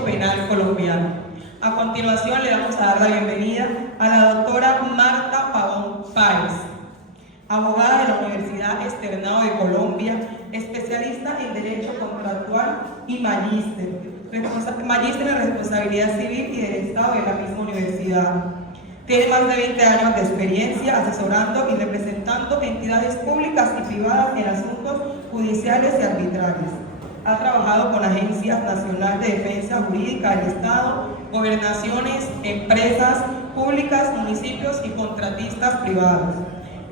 Penal colombiano. A continuación le vamos a dar la bienvenida a la doctora Marta Pavón Páez, abogada de la Universidad Externado de Colombia, especialista en Derecho Contractual y magíster en Responsabilidad Civil y del Estado de la misma universidad. Tiene más de 20 años de experiencia asesorando y representando entidades públicas y privadas en asuntos judiciales y arbitrales. Ha trabajado con agencias nacionales de defensa jurídica del Estado, gobernaciones, empresas públicas, municipios y contratistas privados.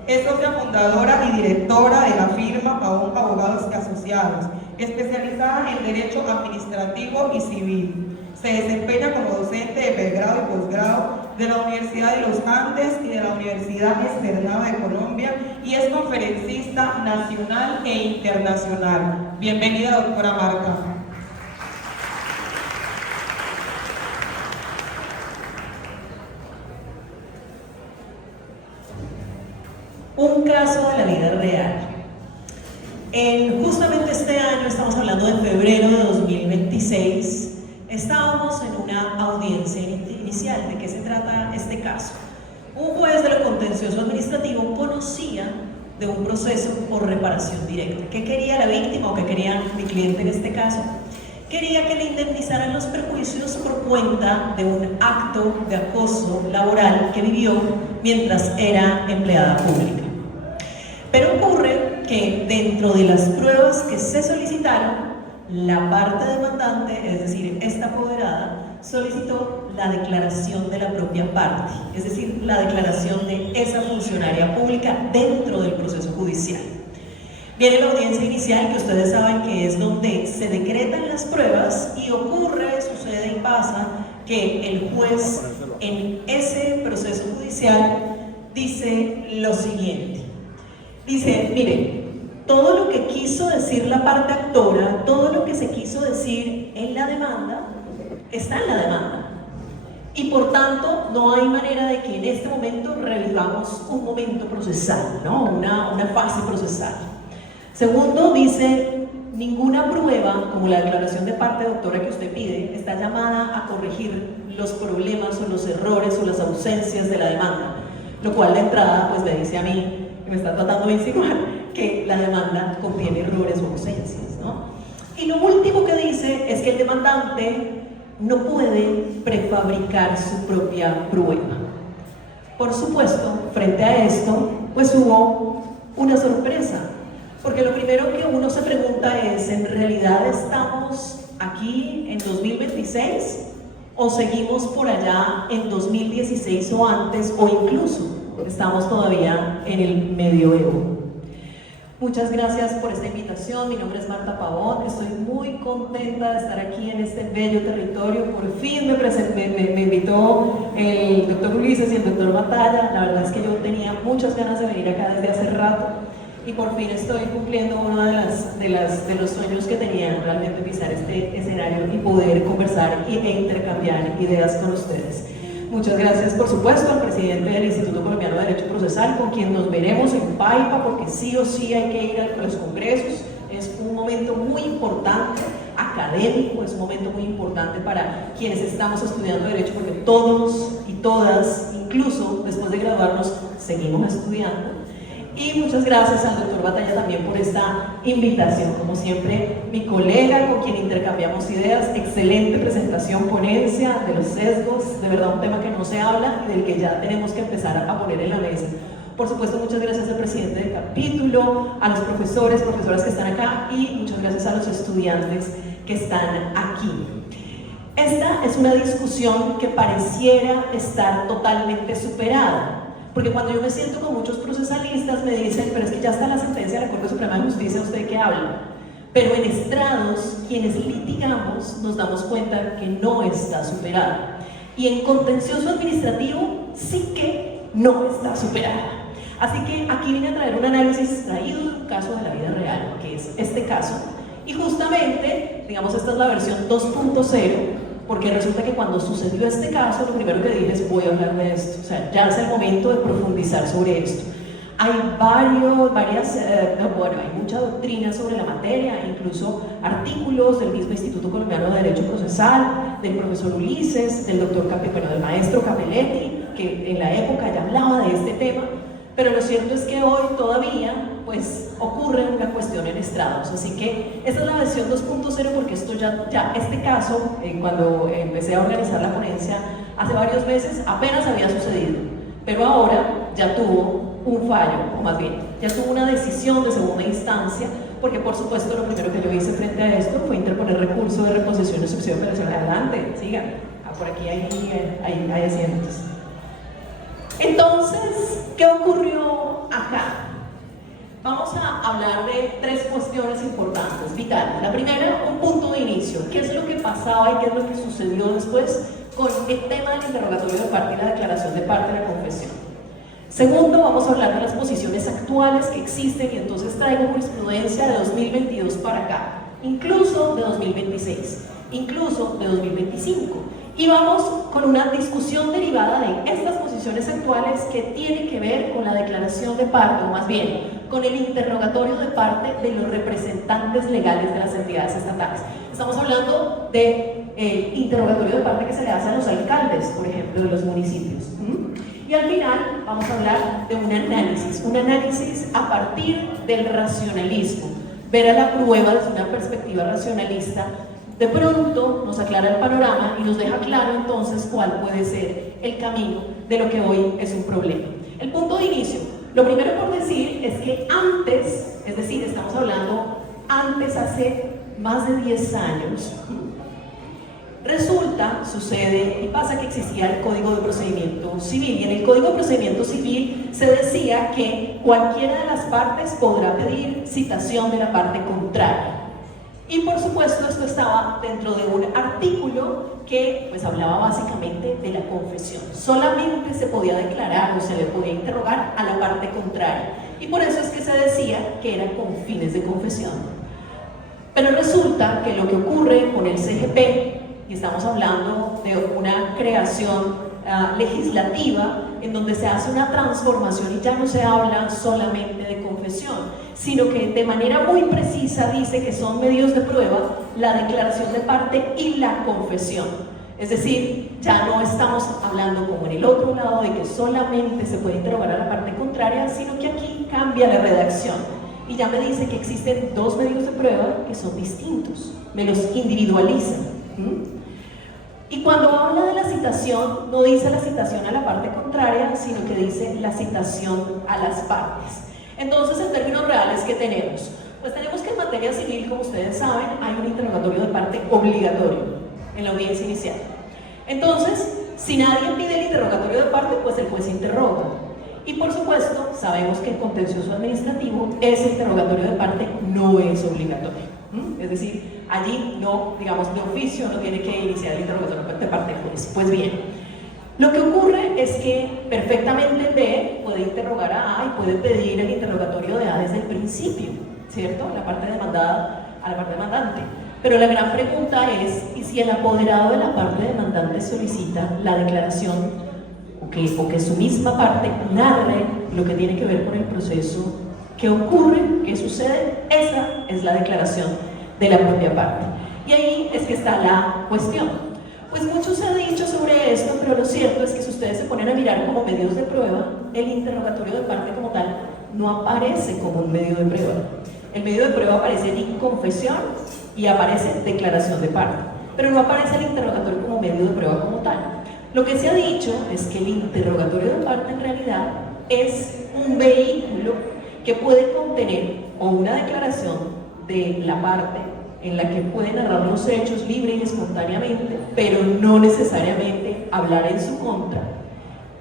Es socia fundadora y directora de la firma Pavón Abogados y Asociados, especializada en Derecho Administrativo y Civil. Se desempeña como docente de pregrado y posgrado de la Universidad de los Andes y de la Universidad Externado de Colombia y es conferencista nacional e internacional. Bienvenida, doctora Marta. Un caso de la vida real. Justamente este año, estamos hablando de febrero de 2026, estábamos en una audiencia inicial. ¿De qué se trata este caso? Un juez de lo contencioso administrativo conocía de un proceso por reparación directa. ¿Qué quería la víctima o qué quería mi cliente en este caso? Quería que le indemnizaran los perjuicios por cuenta de un acto de acoso laboral que vivió mientras era empleada pública. Pero ocurre que dentro de las pruebas que se solicitaron, la parte demandante, es decir, esta apoderada, solicitó la declaración de la propia parte, es decir, la declaración de esa funcionaria pública dentro del proceso judicial. Viene la audiencia inicial, que ustedes saben que es donde se decretan las pruebas y ocurre, sucede y pasa que el juez en ese proceso judicial dice lo siguiente. Dice, mire, todo lo que quiso decir la parte actora, todo lo que se quiso decir en la demanda, está en la demanda. Y por tanto, no hay manera de que en este momento revivamos un momento procesal, ¿no? Una fase procesal. Segundo, dice, ninguna prueba, como la declaración de parte doctora que usted pide, está llamada a corregir los problemas o los errores o las ausencias de la demanda. Lo cual de entrada, pues me dice a mí, que me está tratando de insinuar, que la demanda contiene errores o ausencias, ¿no? Y lo último que dice es que el demandante no puede prefabricar su propia prueba. Por supuesto, frente a esto, pues hubo una sorpresa, porque lo primero que uno se pregunta es, ¿en realidad estamos aquí en 2026 o seguimos por allá en 2016 o antes o incluso estamos todavía en el medioevo? Muchas gracias por esta invitación. Mi nombre es Marta Pavón. Estoy muy contenta de estar aquí en este bello territorio. Por fin me invitó el doctor Ulises y el doctor Batalla. La verdad es que yo tenía muchas ganas de venir acá desde hace rato y por fin estoy cumpliendo uno de los sueños que tenía, realmente pisar este escenario y poder conversar e intercambiar ideas con ustedes. Muchas gracias, por supuesto, al presidente del Instituto Colombiano de Derecho Procesal, con quien nos veremos en Paipa, porque sí o sí hay que ir a los congresos. Es un momento muy importante, académico, es un momento muy importante para quienes estamos estudiando Derecho, porque todos y todas, incluso después de graduarnos, seguimos estudiando. Y muchas gracias al doctor Batalla también por esta invitación. Como siempre, mi colega con quien intercambiamos ideas, excelente presentación, ponencia de los sesgos, de verdad un tema que no se habla y del que ya tenemos que empezar a poner en la mesa. Por supuesto, muchas gracias al presidente del capítulo, a los profesores, profesoras que están acá y muchas gracias a los estudiantes que están aquí. Esta es una discusión que pareciera estar totalmente superada. Porque cuando yo me siento con muchos procesalistas me dicen, pero es que ya está la sentencia de la Corte Suprema de Justicia, ¿usted qué habla? Pero en estrados, quienes litigamos, nos damos cuenta que no está superada. Y en contencioso administrativo sí que no está superada. Así que aquí vine a traer un análisis traído de un caso de la vida real, que es este caso. Y justamente, digamos, esta es la versión 2.0, porque resulta que cuando sucedió este caso, lo primero que dije es voy a hablar de esto, o sea, ya es el momento de profundizar sobre esto. hay hay mucha doctrina sobre la materia, incluso artículos del mismo Instituto Colombiano de Derecho Procesal, del profesor Ulises, del del maestro Capelletti, que en la época ya hablaba de este tema, pero lo cierto es que hoy todavía pues ocurre una cuestión en estrados, así que esta es la versión 2.0 porque esto este caso, cuando empecé a organizar la ponencia hace varios meses, apenas había sucedido, pero ahora ya tuvo un fallo, o más bien, ya tuvo una decisión de segunda instancia, porque por supuesto lo primero que yo hice frente a esto fue interponer recurso de reposición y subsidio de apelación. Adelante, sigan, por aquí hay asientos. Entonces, ¿qué ocurrió acá? Vamos a hablar de tres cuestiones importantes, vitales. La primera, un punto de inicio. ¿Qué es lo que pasaba y qué es lo que sucedió después con el tema del interrogatorio de parte y la declaración de parte de la confesión? Segundo, vamos a hablar de las posiciones actuales que existen y entonces traigo jurisprudencia de 2022 para acá, incluso de 2026, incluso de 2025. Y vamos con una discusión derivada de estas posiciones actuales que tiene que ver con la declaración de parte, o más bien, con el interrogatorio de parte de los representantes legales de las entidades estatales. Estamos hablando del interrogatorio de parte que se le hace a los alcaldes, por ejemplo, de los municipios. Y al final vamos a hablar de un análisis a partir del racionalismo, ver a la prueba desde una perspectiva racionalista. De pronto nos aclara el panorama y nos deja claro entonces cuál puede ser el camino de lo que hoy es un problema. El punto de inicio, lo primero por decir es que antes, es decir, estamos hablando antes, hace más de 10 años, resulta, sucede y pasa que existía el Código de Procedimiento Civil, y en el Código de Procedimiento Civil se decía que cualquiera de las partes podrá pedir citación de la parte contraria. Y por supuesto esto estaba dentro de un artículo que pues hablaba básicamente de la confesión. Solamente se podía declarar o se le podía interrogar a la parte contraria, y por eso es que se decía que era con fines de confesión. Pero resulta que lo que ocurre con el CGP, y estamos hablando de una creación legislativa en donde se hace una transformación y ya no se habla solamente de confesión, sino que de manera muy precisa dice que son medios de prueba la declaración de parte y la confesión. Es decir, ya no estamos hablando como en el otro lado de que solamente se puede interrogar a la parte contraria, sino que aquí cambia la redacción y ya me dice que existen dos medios de prueba que son distintos, me los individualiza. Y cuando habla de la citación, no dice la citación a la parte contraria, sino que dice la citación a las partes. Entonces, en términos reales, ¿qué tenemos? Pues tenemos que en materia civil, como ustedes saben, hay un interrogatorio de parte obligatorio en la audiencia inicial. Entonces, si nadie pide el interrogatorio de parte, pues el juez interroga. Y por supuesto, sabemos que el contencioso administrativo, ese interrogatorio de parte no es obligatorio. Es decir, allí no, digamos, de oficio no tiene que iniciar el interrogatorio de parte del juez. Pues bien, lo que ocurre es que perfectamente B puede interrogar a A y puede pedir el interrogatorio de A desde el principio, ¿cierto? La parte demandada a la parte demandante. Pero la gran pregunta es, ¿y si el apoderado de la parte demandante solicita la declaración o que su misma parte narre lo que tiene que ver con el proceso? ¿Qué ocurre? ¿Qué sucede? Esa es la declaración de la propia parte. Y ahí es que está la cuestión. Pues mucho se ha dicho sobre esto, pero lo cierto es que si ustedes se ponen a mirar como medios de prueba, el interrogatorio de parte como tal no aparece como un medio de prueba. El medio de prueba aparece en confesión y aparece declaración de parte, pero no aparece el interrogatorio como medio de prueba como tal. Lo que se ha dicho es que el interrogatorio de parte en realidad es un vehículo que puede contener o una declaración de la parte en la que puede narrar los hechos libre y espontáneamente, pero no necesariamente hablar en su contra,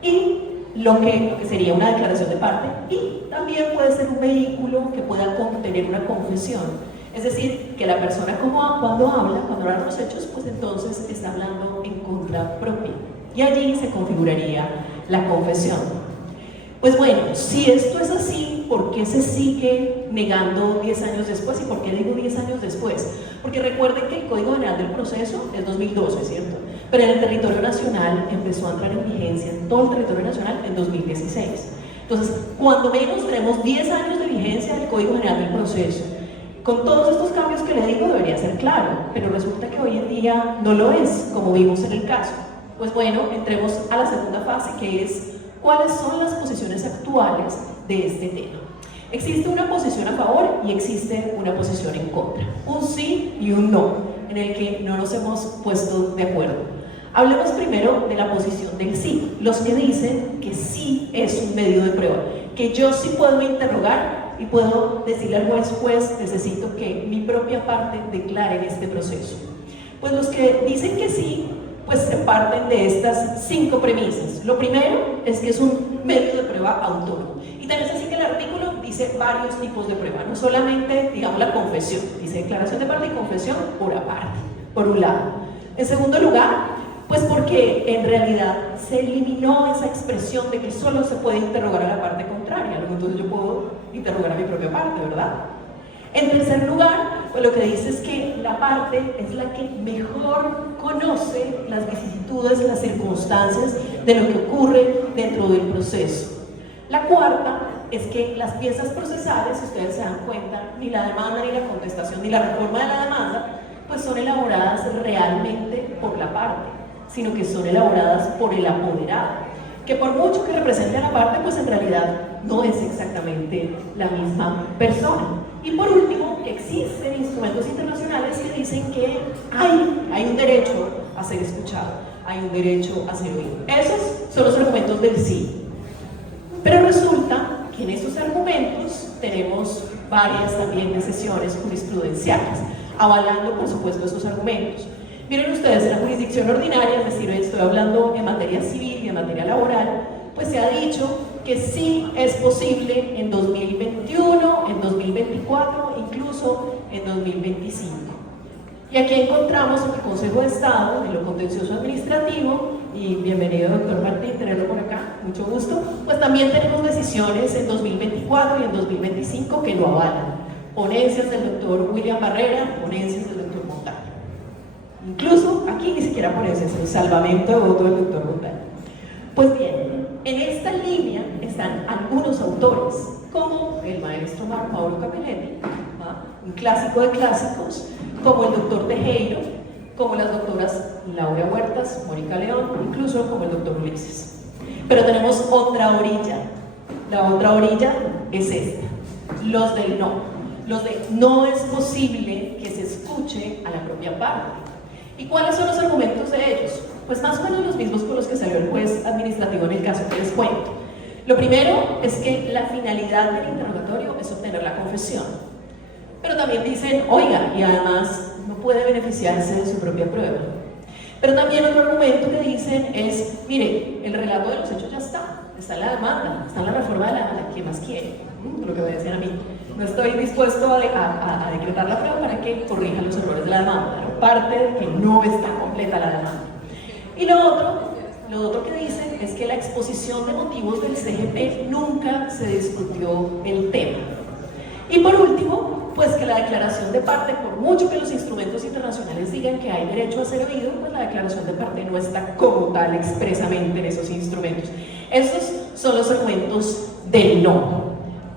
y lo que sería una declaración de parte, y también puede ser un vehículo que pueda contener una confesión, es decir, que la persona cuando habla los hechos, pues entonces está hablando en contra propia, y allí se configuraría la confesión. Pues bueno, si esto es así, ¿por qué se sigue negando 10 años después? ¿Y por qué digo 10 años después? Porque recuerden que el Código General del Proceso es 2012, ¿cierto? Pero en el territorio nacional empezó a entrar en vigencia en todo el territorio nacional en 2016. Entonces, cuando menos tenemos 10 años de vigencia del Código General del Proceso. Con todos estos cambios que le digo debería ser claro, pero resulta que hoy en día no lo es, como vimos en el caso. Pues bueno, entremos a la segunda fase, que es cuáles son las posiciones actuales de este tema. Existe una posición a favor y existe una posición en contra, un sí y un no, en el que no nos hemos puesto de acuerdo. Hablemos primero de la posición del sí, los que dicen que sí es un medio de prueba, que yo sí puedo interrogar y puedo decirle al juez, necesito que mi propia parte declare en este proceso. Pues los que dicen que sí, pues se parten de estas 5 premisas. Lo primero es que es un medio de prueba autónomo. Y también es así que el artículo dice varios tipos de prueba, no solamente, digamos, la confesión, dice declaración de parte y confesión por aparte, por un lado. En segundo lugar, pues porque en realidad se eliminó esa expresión de que solo se puede interrogar a la parte contraria, entonces yo puedo interrogar a mi propia parte, ¿verdad? En tercer lugar, pues lo que dice es que la parte es la que mejor conoce las vicisitudes, las circunstancias de lo que ocurre dentro del proceso. La cuarta es que las piezas procesales, si ustedes se dan cuenta, ni la demanda, ni la contestación, ni la reforma de la demanda, pues son elaboradas realmente por la parte, sino que son elaboradas por el apoderado, que por mucho que represente a la parte, pues en realidad no es exactamente la misma persona. Y por último, existen instrumentos internacionales que dicen que hay un derecho a ser escuchado, hay un derecho a ser oído. Esos son los argumentos del sí. Pero resulta que en esos argumentos tenemos varias también decisiones jurisprudenciales, avalando por supuesto esos argumentos. Miren ustedes, en la jurisdicción ordinaria, es decir, estoy hablando en materia civil y en materia laboral, pues se ha dicho que sí es posible en 2021, en 2024, incluso en 2025. Y aquí encontramos en el Consejo de Estado, en lo contencioso administrativo, y bienvenido doctor Martín, tenerlo por acá, mucho gusto, pues también tenemos decisiones en 2024 y en 2025 que lo avalan. Ponencias del doctor William Barrera, ponencias del doctor Montaño. Incluso aquí ni siquiera ponencias, el salvamento de voto del doctor Montaño. Pues bien, en esta línea están algunos autores, como el maestro Mauro Capelletti, un clásico de clásicos, como el doctor Tejero, como las doctoras Laura Huertas, Mónica León, incluso como el doctor Ulises. Pero tenemos otra orilla. La otra orilla es esta, los del no. Los de no es posible que se escuche a la propia parte. ¿Y cuáles son los argumentos de ellos? Pues más o menos los mismos con los que salió el juez administrativo en el caso que les cuento. Lo primero es que la finalidad del interrogatorio es obtener la confesión. Pero también dicen, oiga, y además no puede beneficiarse de su propia prueba. Pero también otro argumento que dicen es, mire, el relato de los hechos ya está en la demanda, está en la reforma de la demanda, ¿qué más quiere? Lo que me decían a mí. No estoy dispuesto a decretar la prueba para que corrijan los errores de la demanda, pero parte de que no está completa la demanda. Y lo otro que dicen es que la exposición de motivos del CGP nunca se discutió el tema. Y por último, pues que la declaración de parte, por mucho que los instrumentos internacionales digan que hay derecho a ser oído, pues la declaración de parte no está como tal expresamente en esos instrumentos. Esos son los argumentos del no.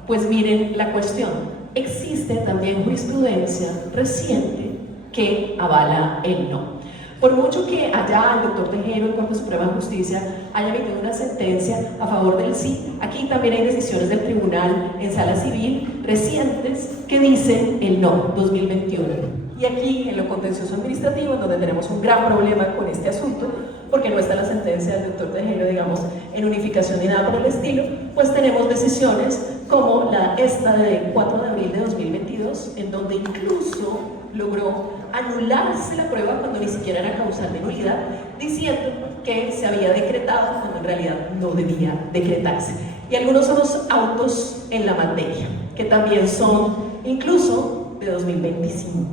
Pues miren la cuestión, existe también jurisprudencia reciente que avala el no. Por mucho que allá el doctor Tejero, en Corte Suprema de Justicia, haya emitido una sentencia a favor del sí, aquí también hay decisiones del tribunal en sala civil recientes que dicen el no, 2021. Y aquí, en lo contencioso administrativo, donde tenemos un gran problema con este asunto, porque no está la sentencia del doctor Tejero, digamos, en unificación ni nada por el estilo, pues tenemos decisiones como esta de 4 de abril de 2022, en donde incluso logró anularse la prueba cuando ni siquiera era causal de nulidad, diciendo que se había decretado cuando en realidad no debía decretarse. Y algunos son los autos en la materia, que también son incluso de 2025.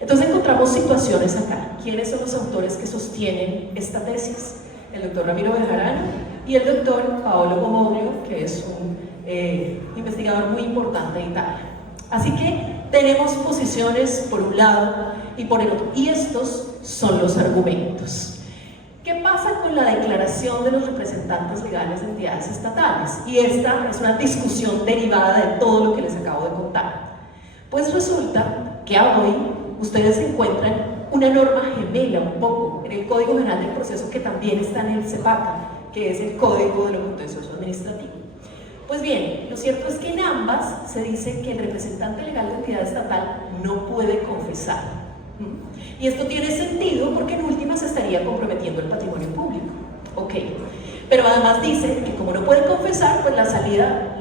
Entonces encontramos situaciones acá. ¿Quiénes son los autores que sostienen esta tesis? El doctor Ramiro Bejarano y el doctor Paolo Comodrio, que es un investigador muy importante de Italia. Así que tenemos posiciones por un lado y por el otro, y estos son los argumentos. ¿Qué pasa pasa con la declaración de los representantes legales de entidades estatales? Y esta es una discusión derivada de todo lo que les acabo de contar. Pues resulta que hoy ustedes encuentran una norma gemela un poco en el Código General del Proceso que también está en el CEPACA, que es el Código de lo Contencioso Administrativo. Pues bien, lo cierto es que en ambas se dice que el representante legal de entidad estatal no puede confesar. Y esto tiene sentido porque en última se estaría comprometiendo el patrimonio público. Ok. Pero además dice que como no puede confesar, pues la salida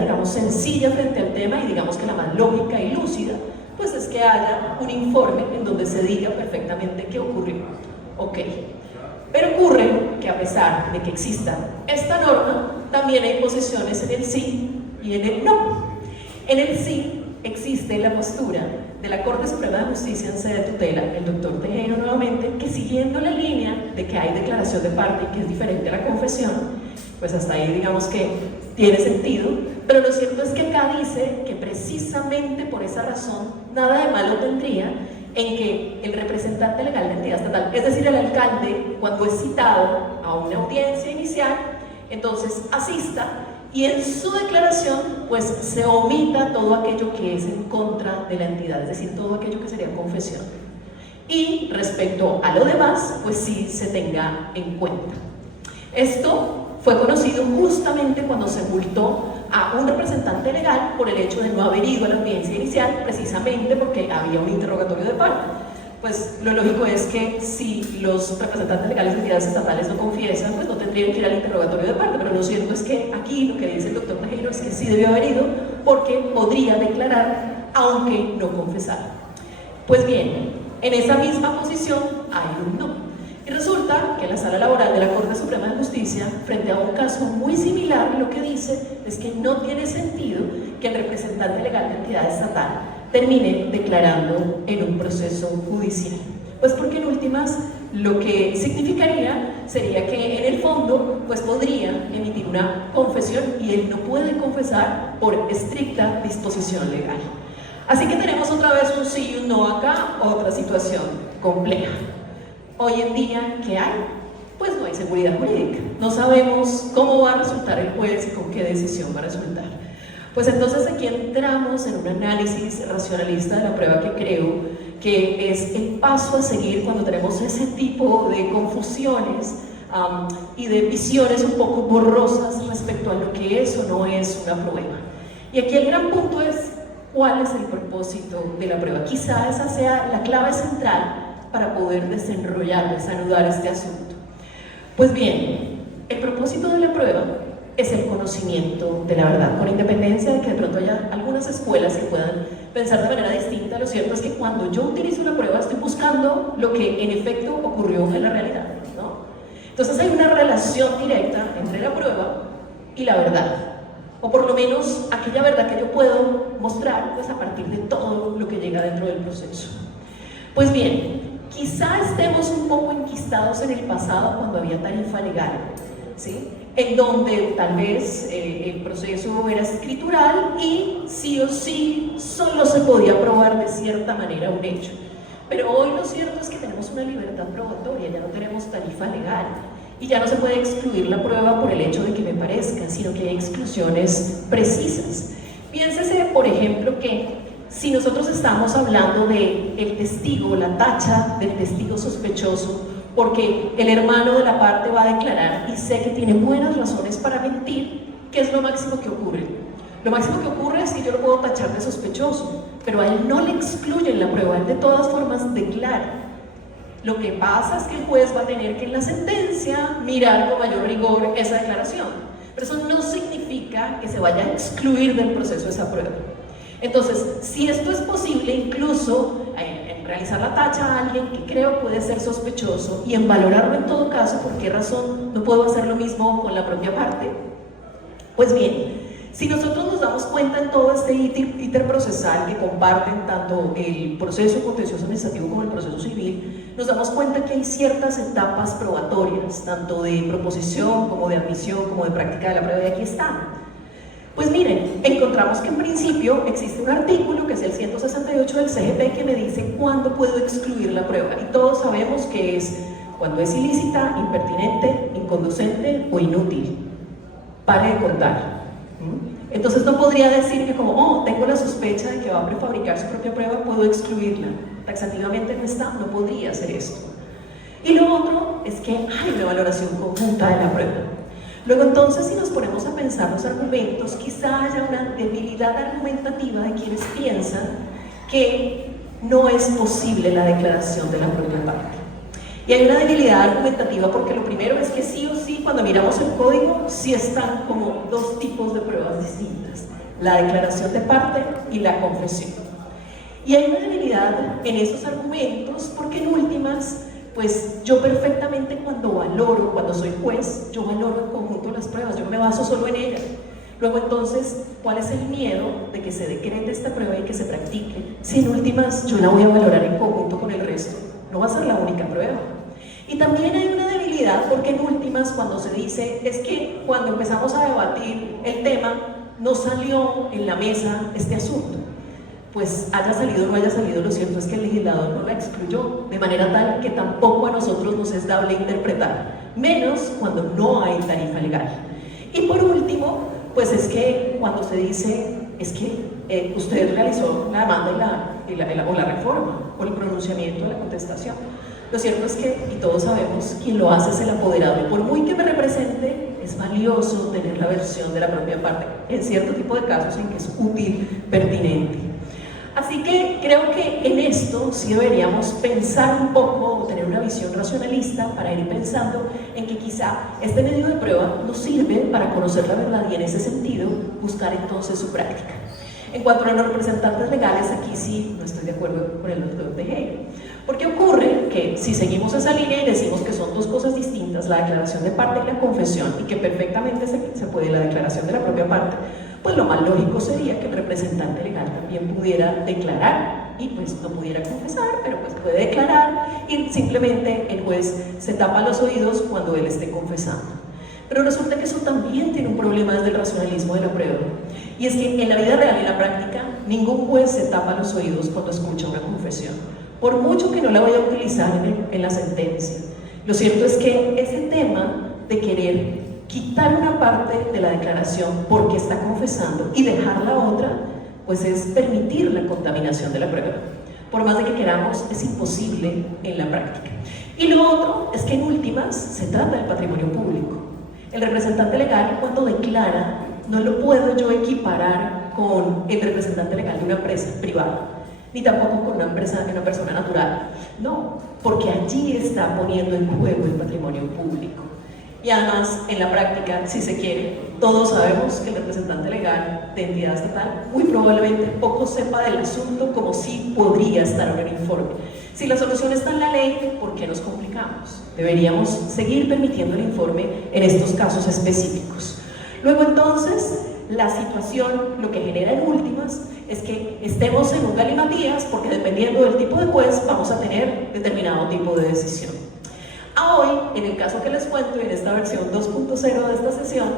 digamos sencilla frente al tema y digamos que la más lógica y lúcida, pues es que haya un informe en donde se diga perfectamente qué ocurrió. Ok. Pero ocurre que a pesar de que exista esta norma, también hay posiciones en el sí y en el no. En el sí existe la postura de la Corte Suprema de Justicia en sede de tutela, el doctor Tejero nuevamente, que siguiendo la línea de que hay declaración de parte y que es diferente a la confesión, pues hasta ahí digamos que tiene sentido, pero lo cierto es que acá dice que precisamente por esa razón nada de malo tendría en que el representante legal de entidad estatal, es decir, el alcalde, cuando es citado a una audiencia inicial, entonces asista y en su declaración pues se omita todo aquello que es en contra de la entidad, es decir, todo aquello que sería confesión. Y respecto a lo demás, pues sí se tenga en cuenta. Esto fue conocido justamente cuando se multó a un representante legal por el hecho de no haber ido a la audiencia inicial, precisamente porque había un interrogatorio de parte. Pues lo lógico es que si los representantes legales de entidades estatales no confiesan, pues no tendrían que ir al interrogatorio de parte, pero lo cierto es que aquí lo que dice el doctor Tejero es que sí debió haber ido porque podría declarar aunque no confesara. Pues bien, en esa misma posición hay un no. Y resulta que la Sala Laboral de la Corte Suprema de Justicia, frente a un caso muy similar, lo que dice es que no tiene sentido que el representante legal de entidad estatal termine declarando en un proceso judicial. Pues porque en últimas lo que significaría sería que en el fondo pues podría emitir una confesión y él no puede confesar por estricta disposición legal. Así que tenemos otra vez un sí y un no acá, otra situación compleja. Hoy en día, ¿qué hay? Pues no hay seguridad jurídica. No sabemos cómo va a resultar el juez y con qué decisión va a resultar. Pues entonces aquí entramos en un análisis racionalista de la prueba que creo que es el paso a seguir cuando tenemos ese tipo de confusiones y de visiones un poco borrosas respecto a lo que es o no es una prueba. Y aquí el gran punto es cuál es el propósito de la prueba. Quizá esa sea la clave central para poder desenrollar, desanudar este asunto. Pues bien, el propósito de la prueba es el conocimiento de la verdad, con independencia de que de pronto haya algunas escuelas que puedan pensar de manera distinta. Lo cierto es que cuando yo utilizo una prueba estoy buscando lo que en efecto ocurrió en la realidad, ¿no? Entonces hay una relación directa entre la prueba y la verdad, o por lo menos aquella verdad que yo puedo mostrar pues a partir de todo lo que llega dentro del proceso. Pues bien, quizá estemos un poco enquistados en el pasado cuando había tarifa legal, ¿sí? En donde tal vez el proceso era escritural y sí o sí solo se podía probar de cierta manera un hecho. Pero hoy lo cierto es que tenemos una libertad probatoria, ya no tenemos tarifa legal y ya no se puede excluir la prueba por el hecho de que me parezca, sino que hay exclusiones precisas. Piénsese, por ejemplo, que si nosotros estamos hablando del testigo, la tacha del testigo sospechoso, porque el hermano de la parte va a declarar y sé que tiene buenas razones para mentir, ¿qué es lo máximo que ocurre? Lo máximo que ocurre es que yo lo puedo tachar de sospechoso, pero a él no le excluyen la prueba, él de todas formas declara. Lo que pasa es que el juez va a tener que en la sentencia mirar con mayor rigor esa declaración, pero eso no significa que se vaya a excluir del proceso esa prueba. Entonces, si esto es posible, incluso en realizar la tacha a alguien que creo puede ser sospechoso y en valorarlo en todo caso, ¿por qué razón no puedo hacer lo mismo con la propia parte? Pues bien, si nosotros nos damos cuenta en todo este íter procesal que comparten tanto el proceso contencioso administrativo como el proceso civil, nos damos cuenta que hay ciertas etapas probatorias, tanto de proposición como de admisión, como de práctica de la prueba, y aquí están. Pues miren, encontramos que en principio existe un artículo que es el 168 del CGP que me dice cuándo puedo excluir la prueba y todos sabemos que es cuando es ilícita, impertinente, inconducente o inútil. Pare de contar. Entonces no podría decir que como, oh, tengo la sospecha de que va a prefabricar su propia prueba, puedo excluirla. Taxativamente no está, no podría hacer esto. Y lo otro es que hay una valoración conjunta de la prueba. Luego entonces, si nos ponemos a pensar los argumentos, quizá haya una debilidad argumentativa de quienes piensan que no es posible la declaración de la propia parte. Y hay una debilidad argumentativa porque lo primero es que sí o sí, cuando miramos el código, sí están como dos tipos de pruebas distintas: la declaración de parte y la confesión. Y hay una debilidad en esos argumentos porque en últimas, pues yo perfectamente cuando soy juez, yo valoro en conjunto las pruebas, yo me baso solo en ellas. Luego entonces, ¿cuál es el miedo de que se decrete esta prueba y que se practique? Si en últimas yo la voy a valorar en conjunto con el resto, no va a ser la única prueba. Y también hay una debilidad porque en últimas cuando se dice, es que cuando empezamos a debatir el tema, no salió en la mesa este asunto. Pues haya salido o no haya salido, lo cierto es que el legislador no la excluyó, de manera tal que tampoco a nosotros nos es dable interpretar, menos cuando no hay tarifa legal. Y por último, pues es que cuando se dice, es que usted realizó la demanda o la reforma, o el pronunciamiento de la contestación. Lo cierto es que, y todos sabemos, quien lo hace es el apoderado, y por muy que me represente, es valioso tener la versión de la propia parte, en cierto tipo de casos en que es útil, pertinente. Así que creo que en esto sí deberíamos pensar un poco o tener una visión racionalista para ir pensando en que quizá este medio de prueba nos sirve para conocer la verdad y en ese sentido buscar entonces su práctica. En cuanto a los representantes legales, aquí sí no estoy de acuerdo con el doctor Tejero, porque ocurre que si seguimos esa línea y decimos que son dos cosas distintas, la declaración de parte y la confesión, y que perfectamente se puede la declaración de la propia parte, pues lo más lógico sería que el representante legal también pudiera declarar y pues no pudiera confesar, pero pues puede declarar y simplemente el juez se tapa los oídos cuando él esté confesando. Pero resulta que eso también tiene un problema desde el racionalismo de la prueba, y es que en la vida real y en la práctica ningún juez se tapa los oídos cuando escucha una confesión, por mucho que no la vaya a utilizar en la sentencia. Lo cierto es que ese tema de querer quitar una parte de la declaración porque está confesando y dejar la otra, pues es permitir la contaminación de la prueba. Por más de que queramos, es imposible en la práctica. Y lo otro es que en últimas se trata del patrimonio público. El representante legal, cuando declara, no lo puedo yo equiparar con el representante legal de una empresa privada, ni tampoco con una persona natural. No, porque allí está poniendo en juego el patrimonio público. Y además, en la práctica, si se quiere, todos sabemos que el representante legal de entidad estatal muy probablemente poco sepa del asunto, como si podría estar en el informe. Si la solución está en la ley, ¿por qué nos complicamos? Deberíamos seguir permitiendo el informe en estos casos específicos. Luego entonces, la situación, lo que genera en últimas, es que estemos en un galimatías, porque dependiendo del tipo de juez, vamos a tener determinado tipo de decisión. A hoy, en el caso que les cuento, en esta versión 2.0 de esta sesión,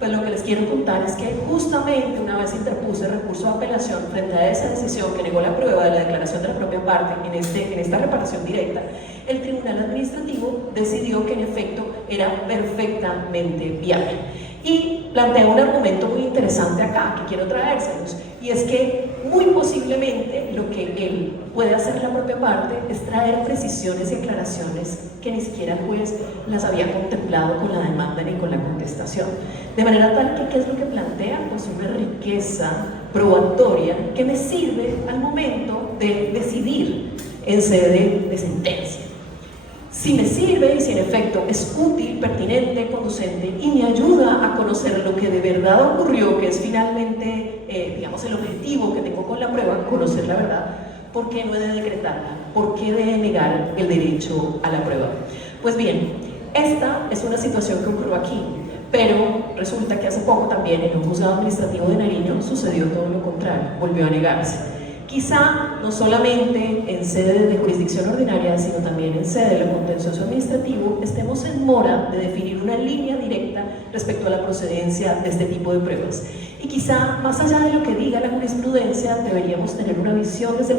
pues lo que les quiero contar es que justamente una vez interpuse recurso de apelación frente a esa decisión que negó la prueba de la declaración de la propia parte en esta reparación directa, el Tribunal Administrativo decidió que en efecto era perfectamente viable. Y plantea un argumento muy interesante acá, que quiero traérselos, y es que muy posiblemente lo que él puede hacer la propia parte es traer precisiones y aclaraciones que ni siquiera el juez las había contemplado con la demanda ni con la contestación. De manera tal que, ¿qué es lo que plantea? Pues una riqueza probatoria que me sirve al momento de decidir en sede de sentencia. Si me sirve y si en efecto es útil, pertinente, conducente y me ayuda a conocer lo que de verdad ocurrió, que es finalmente, digamos, el objetivo que tengo con la prueba, conocer la verdad, ¿por qué no he de decretarla? ¿Por qué he de negar el derecho a la prueba? Pues bien, esta es una situación que ocurrió aquí, pero resulta que hace poco también en un juzgado administrativo de Nariño sucedió todo lo contrario, volvió a negarse. Quizá no solamente en sede de jurisdicción ordinaria, sino también en sede del contencioso administrativo, estemos en mora de definir una línea directa respecto a la procedencia de este tipo de pruebas. Y quizá, más allá de lo que diga la jurisprudencia, deberíamos tener una visión desde el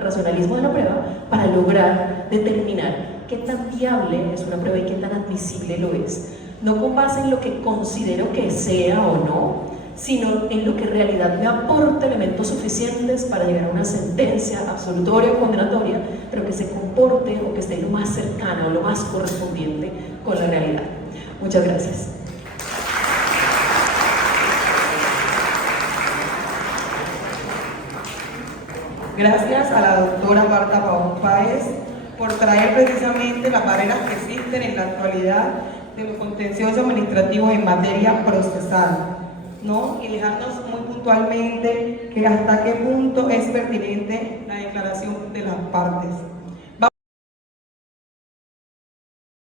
racionalismo de la prueba para lograr determinar qué tan viable es una prueba y qué tan admisible lo es. No con base en lo que considero que sea o no, sino en lo que en realidad me aporta elementos suficientes para llegar a una sentencia absolutoria o condenatoria, pero que se comporte o que esté lo más cercana o lo más correspondiente con la realidad. Muchas gracias. Gracias a la doctora Marta Pavón Páez por traer precisamente las barreras que existen en la actualidad de los contenciosos administrativos en materia procesal, ¿no? Y dejarnos muy puntualmente que hasta qué punto es pertinente la declaración de las partes.